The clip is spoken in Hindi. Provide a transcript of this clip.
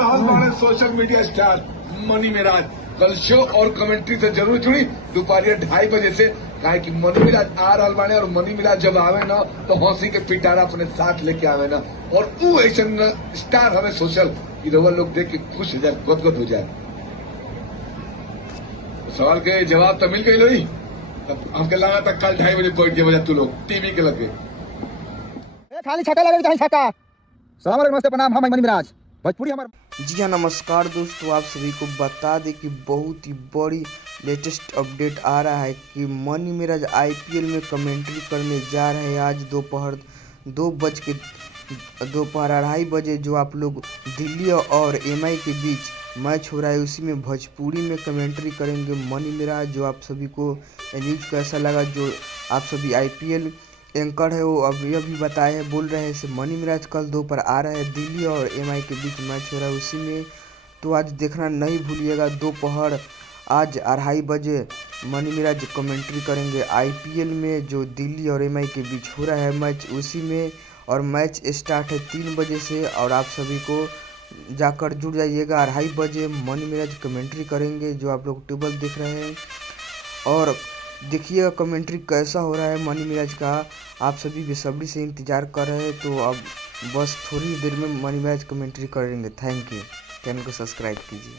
हमारे social media star Mani Meraj कल शो और कमेंट्री से जरूर जुड़ी दोपहर 2:30 से। कहा कि मनी मिराज आ रहा बाने और मनी मिराज जब आवे ना तो हंसी के पिटारा अपने साथ लेके आवे ना और वो ऐसा स्टार हमें सोशल कि लोग देख के खुश हो जाए, गदगद हो जाए। सवाल के जवाब तो मिल गई लोई, हमके लगा था कल 2:30 बजे बैठ गए तू लोग टीवी के लगे खाली छक्का लगे चाहे छक्का। सलाम अलैकुम, नमस्ते, प्रणाम। हम मनी मिराज भोजपुरी हमारे। जी हाँ, नमस्कार दोस्तों, आप सभी को बता दें कि बहुत ही बड़ी लेटेस्ट अपडेट आ रहा है कि मनी मिराज आईपीएल में कमेंट्री करने जा रहे हैं। आज दोपहर 2:30 जो आप लोग दिल्ली और एमआई के बीच मैच हो रहा है उसी में भोजपुरी में कमेंट्री करेंगे मनी मिराज। जो आप सभी को न्यूज़ कैसा लगा, जो आप सभी आईपीएल एंकर है वो अभी बताए हैं, बोल रहे हैं मनी मिराज कल दोपहर आ रहा है, दिल्ली और एमआई के बीच मैच हो रहा है उसी में। तो आज देखना नहीं भूलिएगा, दोपहर आज 2:30 मनी मिराज कमेंट्री करेंगे आईपीएल में जो दिल्ली और एमआई के बीच हो रहा है मैच उसी में। और मैच स्टार्ट है 3 बजे से और आप सभी को जाकर जुड़ जाइएगा। 2:30 मनी मिराज कमेंट्री करेंगे जो आप लोग टेबल देख रहे हैं। और देखिएगा कमेंट्री कैसा हो रहा है मनी मिराज का, आप सभी बेसब्री से इंतज़ार कर रहे हैं। तो अब बस थोड़ी देर में मनी मिराज कमेंट्री करेंगे। Thank you. चैनल को सब्सक्राइब कीजिए।